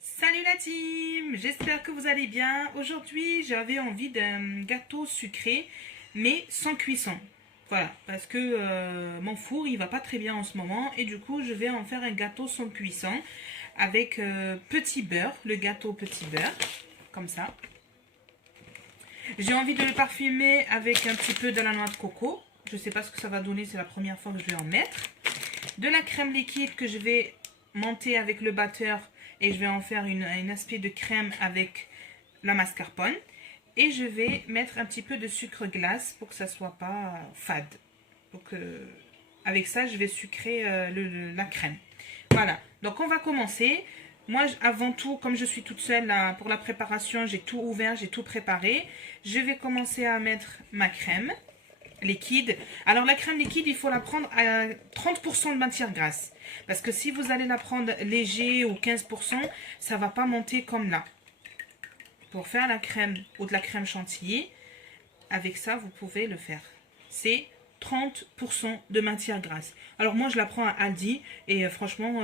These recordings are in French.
Salut la team, j'espère que vous allez bien. Aujourd'hui, j'avais envie d'un gâteau sucré, mais sans cuisson. Voilà, parce que mon four, il va pas très bien en ce moment. Et du coup, je vais en faire un gâteau sans cuisson avec petit beurre, le gâteau petit beurre, comme ça. J'ai envie de le parfumer avec un petit peu de la noix de coco. Je sais pas ce que ça va donner, c'est la première fois que je vais en mettre. De la crème liquide que je vais monter avec le batteur et je vais en faire une aspect de crème avec la mascarpone. Et je vais mettre un petit peu de sucre glace pour que ça soit pas fade. Donc, avec ça, je vais sucrer la crème. Voilà, donc on va commencer. Moi, avant tout, comme je suis toute seule là, pour la préparation, j'ai tout ouvert, j'ai tout préparé. Je vais commencer à mettre ma crème liquide. Alors la crème liquide, il faut la prendre à 30% de matière grasse. Parce que si vous allez la prendre léger ou 15%, ça va pas monter comme là. Pour faire la crème ou de la crème chantilly, avec ça, vous pouvez le faire. C'est 30% de matière grasse. Alors moi, je la prends à Aldi et franchement,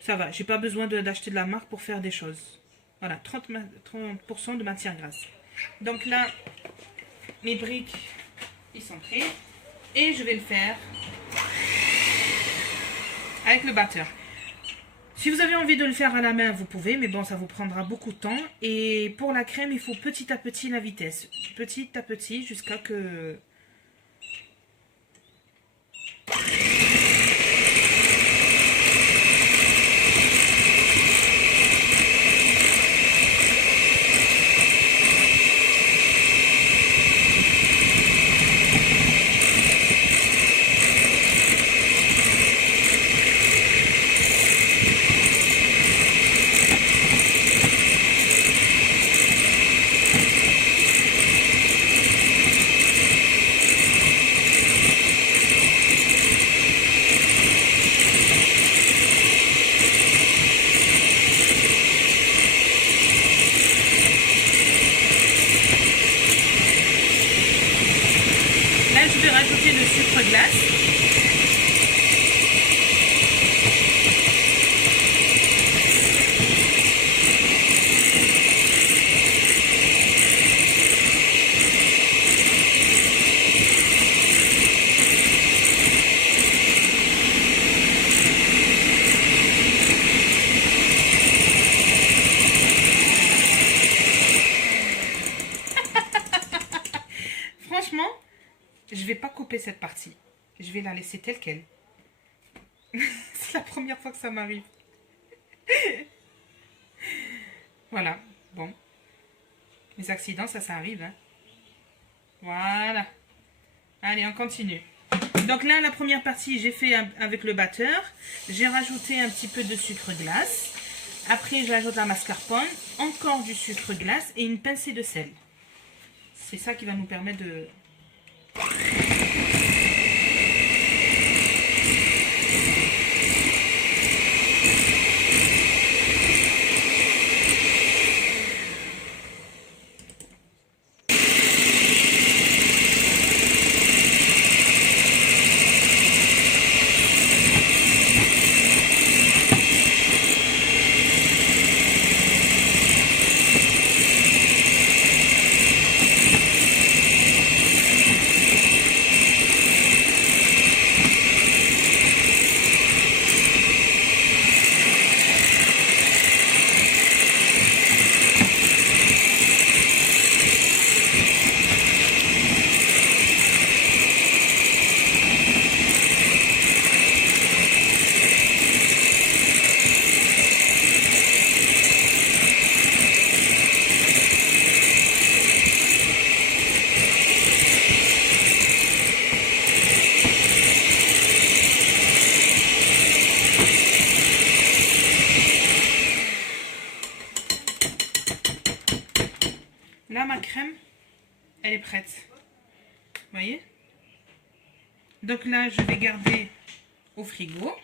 ça va. J'ai pas besoin d'acheter de la marque pour faire des choses. Voilà, 30% de matière grasse. Donc là, mes briques, ils sont prêts. Et je vais le faire avec le batteur. Si vous avez envie de le faire à la main, vous pouvez, mais bon, ça vous prendra beaucoup de temps. Et pour la crème, il faut petit à petit la vitesse. Petit à petit, jusqu'à que... Là, je vais rajouter le sucre glace. Franchement, je vais pas couper cette partie. Je vais la laisser telle quelle. C'est la première fois que ça m'arrive. Voilà, bon. Les accidents, ça arrive. Hein. Voilà. Allez, on continue. Donc là, la première partie, j'ai fait avec le batteur. J'ai rajouté un petit peu de sucre glace. Après, j'ajoute la mascarpone, encore du sucre glace et une pincée de sel. C'est ça qui va nous permettre de... Là, ma crème, elle est prête. Vous voyez? Donc là, je vais garder au frigo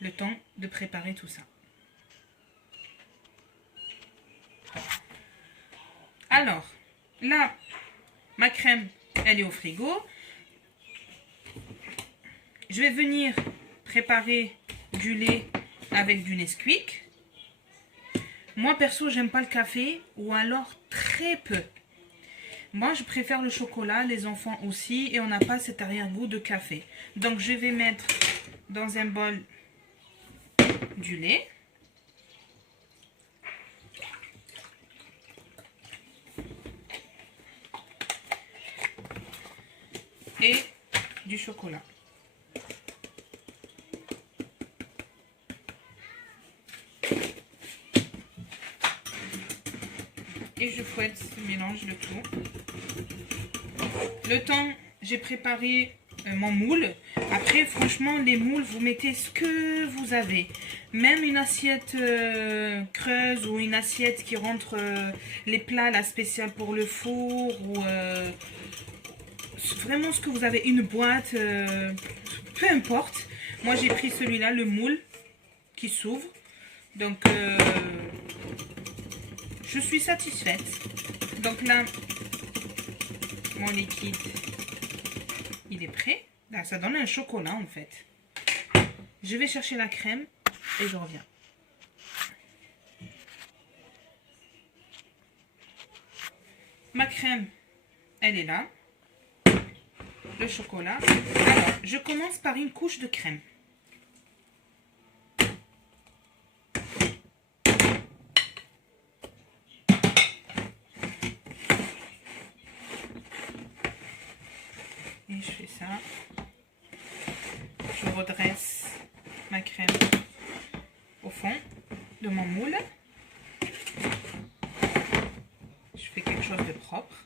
le temps de préparer tout ça. Alors, là, ma crème, elle est au frigo. Je vais venir préparer du lait avec du Nesquik. Moi, perso, j'aime pas le café ou alors très peu. Moi, je préfère le chocolat, les enfants aussi, et on n'a pas cet arrière-goût de café. Donc, je vais mettre dans un bol du lait. Et du chocolat. Et je fouette, mélange le tout. Le temps, j'ai préparé mon moule. Après, franchement, les moules, vous mettez ce que vous avez. Même une assiette creuse ou une assiette qui rentre les plats, la spéciale pour le four ou vraiment ce que vous avez, une boîte, peu importe. Moi, j'ai pris celui-là, le moule qui s'ouvre. Donc, je suis satisfaite. Donc là, mon liquide, il est prêt. Là, ça donne un chocolat en fait. Je vais chercher la crème et je reviens. Ma crème, elle est là. Le chocolat. Alors, je commence par une couche de crème. Et je fais ça. Je redresse ma crème au fond de mon moule. Je fais quelque chose de propre.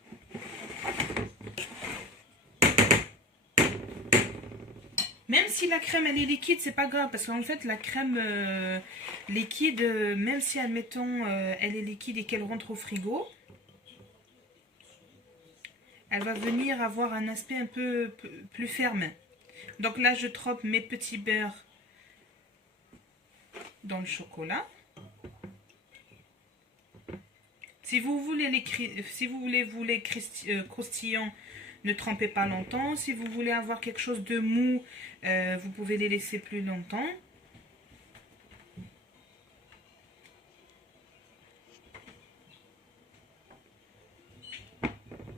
Même si la crème elle est liquide, c'est pas grave parce qu'en fait la crème liquide, même si admettons elle est liquide et qu'elle rentre au frigo, elle va venir avoir un aspect un peu plus ferme. Donc là je trempe mes petits beurres dans le chocolat. Si vous voulez les croustillants, ne trempez pas longtemps. Si vous voulez avoir quelque chose de mou, vous pouvez les laisser plus longtemps.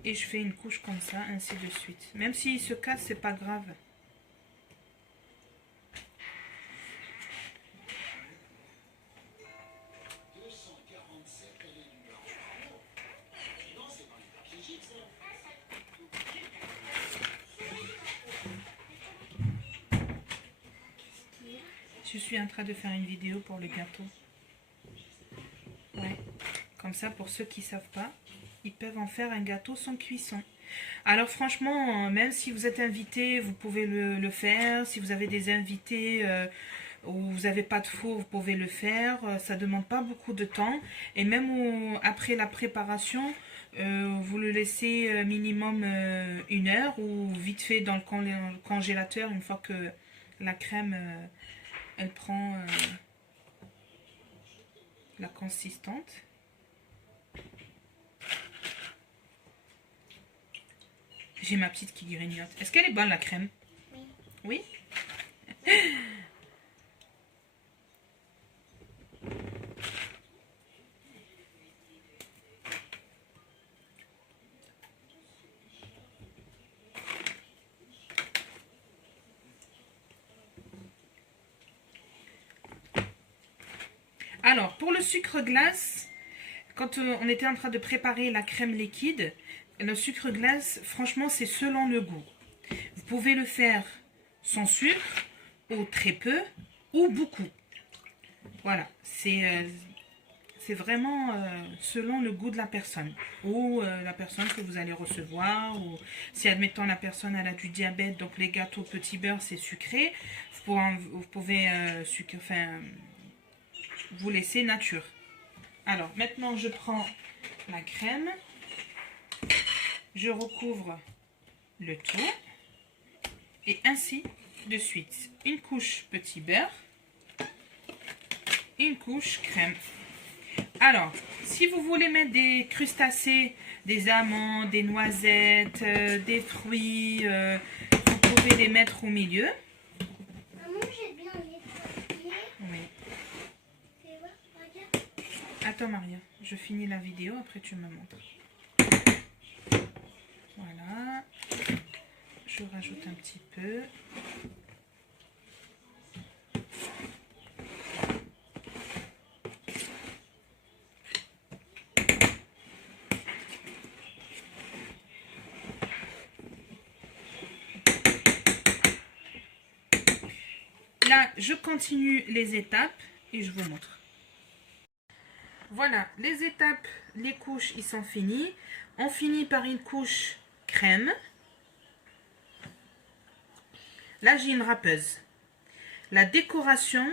Et je fais une couche comme ça, ainsi de suite. Même s'il se casse, c'est pas grave. Je suis en train de faire une vidéo pour le gâteau. Ouais. Comme ça, pour ceux qui ne savent pas, ils peuvent en faire un gâteau sans cuisson. Alors franchement, même si vous êtes invité, vous pouvez le faire. Si vous avez des invités ou vous n'avez pas de four, vous pouvez le faire. Ça ne demande pas beaucoup de temps. Et même après la préparation, vous le laissez minimum 1 heure ou vite fait dans le congélateur une fois que la crème elle prend la consistante. J'ai ma petite qui grignote. Est-ce qu'elle est bonne la crème? Oui. Oui. Alors, pour le sucre glace, quand on était en train de préparer la crème liquide, le sucre glace, franchement, c'est selon le goût. Vous pouvez le faire sans sucre, ou très peu, ou beaucoup. Voilà, c'est vraiment selon le goût de la personne, ou la personne que vous allez recevoir, ou si, admettons, la personne elle a du diabète, donc les gâteaux petits beurre, c'est sucré, vous pouvez vous laisser nature. Alors, maintenant, je prends la crème. Je recouvre le tout. Et ainsi de suite. Une couche petit beurre. Une couche crème. Alors, si vous voulez mettre des crustacés, des amandes, des noisettes, des fruits, vous pouvez les mettre au milieu. Maman, j'ai bien les papiers. Oui. Attends Maria, je finis la vidéo, après tu me montres. Voilà. Je rajoute un petit peu. Là, je continue les étapes et je vous montre. Voilà, les étapes, les couches, ils sont finis. On finit par une couche crème. Là, j'ai une râpeuse. La décoration,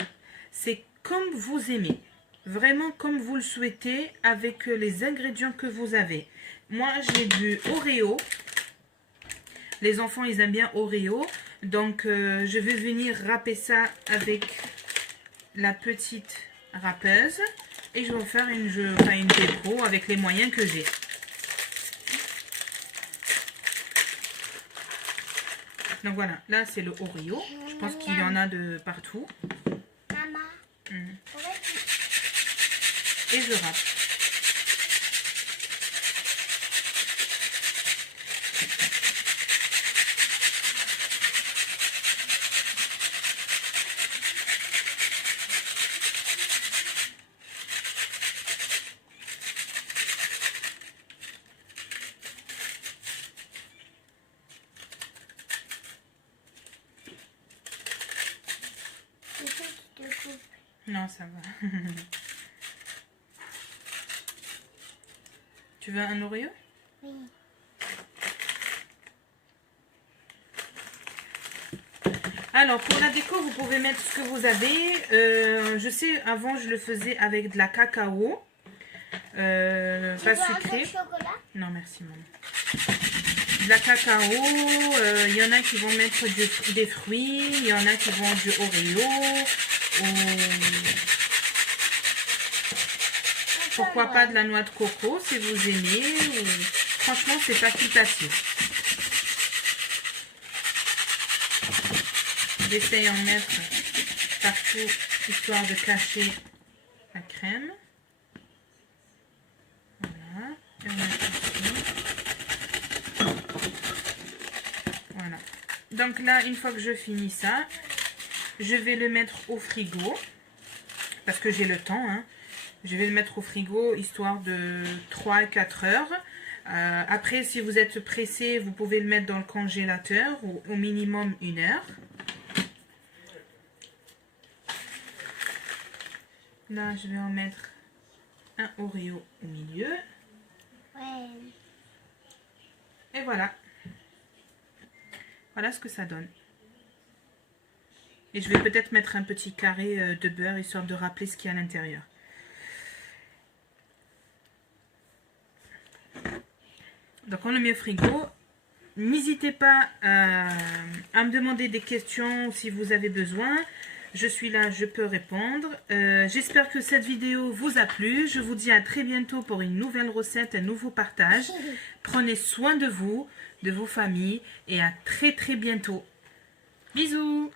c'est comme vous aimez. Vraiment comme vous le souhaitez avec les ingrédients que vous avez. Moi, j'ai du Oreo. Les enfants, ils aiment bien Oreo. Donc, je vais venir râper ça avec la petite râpeuse. Et je vais faire une déco avec les moyens que j'ai. Donc voilà, là c'est le Oreo. Je pense qu'il y en a de partout. Maman. Et je râpe. Non, ça va. Tu veux un Oreo? Oui. Alors, pour la déco, vous pouvez mettre ce que vous avez. Je sais, avant, je le faisais avec de la cacao. Pas sucré. Non, merci, maman. De la cacao. Il y en a qui vont mettre des fruits. Il y en a qui vont du Oreo. Pourquoi pas de la noix de coco si vous aimez. Franchement, c'est facultatif. J'essaye d'en mettre partout, histoire de cacher la crème. Voilà. Et on met ici. Voilà. Donc là, une fois que je finis ça, je vais le mettre au frigo. Parce que j'ai le temps, hein. Je vais le mettre au frigo, histoire de 3 à 4 heures. Après, si vous êtes pressé, vous pouvez le mettre dans le congélateur, ou au minimum 1 heure. Là, je vais en mettre un Oreo au milieu. Ouais. Et voilà. Voilà ce que ça donne. Et je vais peut-être mettre un petit carré de beurre, histoire de rappeler ce qu'il y a à l'intérieur. Donc on le met au frigo. N'hésitez pas à me demander des questions si vous avez besoin. Je suis là, je peux répondre. J'espère que cette vidéo vous a plu. Je vous dis à très bientôt pour une nouvelle recette, un nouveau partage. Prenez soin de vous, de vos familles et à très bientôt. Bisous!